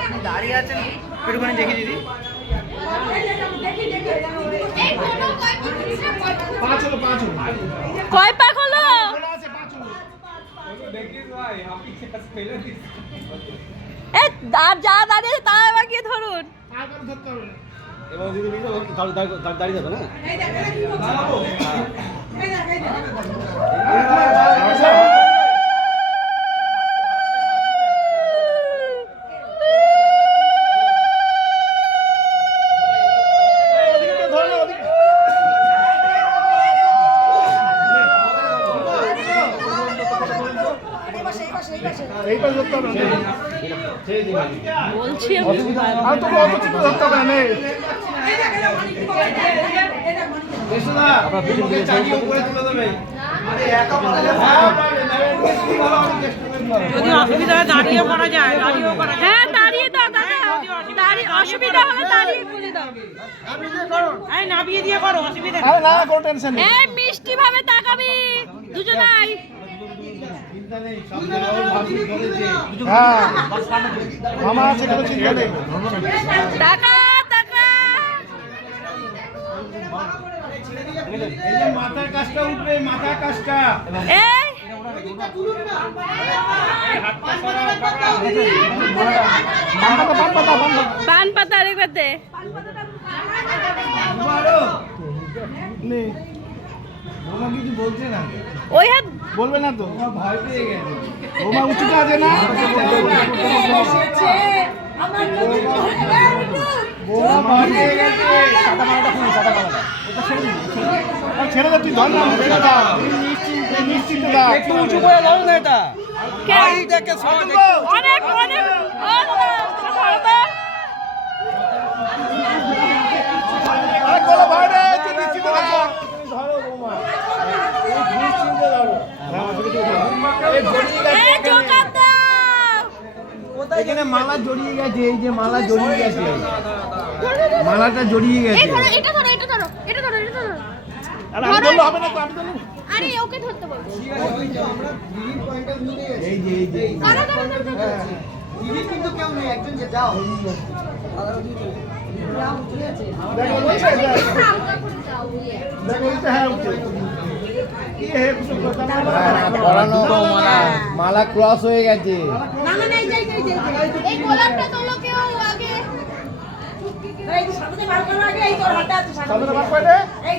আপনি দাঁড়িয়ে আছেন একটুখানি দেখি দিদি। কয় পাক হলো? আর যা দাঁড়িয়ে তারা এবার গিয়ে ধরুন। এবার যদি দাঁড়িয়ে যাবে না বলছি যদি অসুবিধা হয় দাঁড়িয়ে করা যায়, দাঁড়িয়েও করা যায়। হ্যাঁ দাঁড়িয়ে দাও দাদা, দাঁড়িয়ে অসুবিধা হলে দাঁড়িয়ে খুলে দাও। এই নামিয়ে দিয়ে করো, অসুবিধা নেই। আরে না কোনো টেনশন নেই এই মিষ্টি ভাবে তাকাবি দুজনাই। হ্যাঁ মামা আছে কোনো চিন্তা নেই টাকা টাকা এই যে মাথার কাজটা উঠবে মাথার কাজটা এই পান পাতা আরেকবার দে। বৌমা কিছু বলছে না ওই হাত বলবে না তো ভয় পেয়ে গেছে বৌমা উঁচুটা আছে না বৌমা ভয় পেয়ে গেছে সাদা মালাটা খুলি সাদা মালাটা ছেড়ে দে তুই ধর না ছেড়ে দাও নিশ্চিন্তে দাও একটু উঁচু করে দাও না এটা এইটাকে অনেক অনেক আরে কোলা ভয় রে তুই নিশ্চিন্তে থাকো ধরো বৌমা নিশ্চিন্তে ধরো এই জড়িয়ে গেছে এই জোকার দাও। এখানে মালা জড়িয়ে গেছে এই যে মালা জড়িয়ে গেছে মালাটা জড়িয়ে গেছে এই ধরো, এটা ধরো, এটা ধরো, এটা ধরো, এটা ধরো। আরে আমি বললে হবে না তো আমি তো আরে ওকে ধরতে বল। এই যে ধরো, ধরো, ধরো, ধরো। দেখো বলছে দেখো এটা হ্যাঁ উঠছে কি হে পরানো মালা ক্রস হয়ে গেছে না না এই যাই যাই যাই। এই গোলাপটা তোলো কেউ আগে। এই সামনে বার করো আগে, এই তোর হাতে আছে সামনে। সামনে বার করে দে এই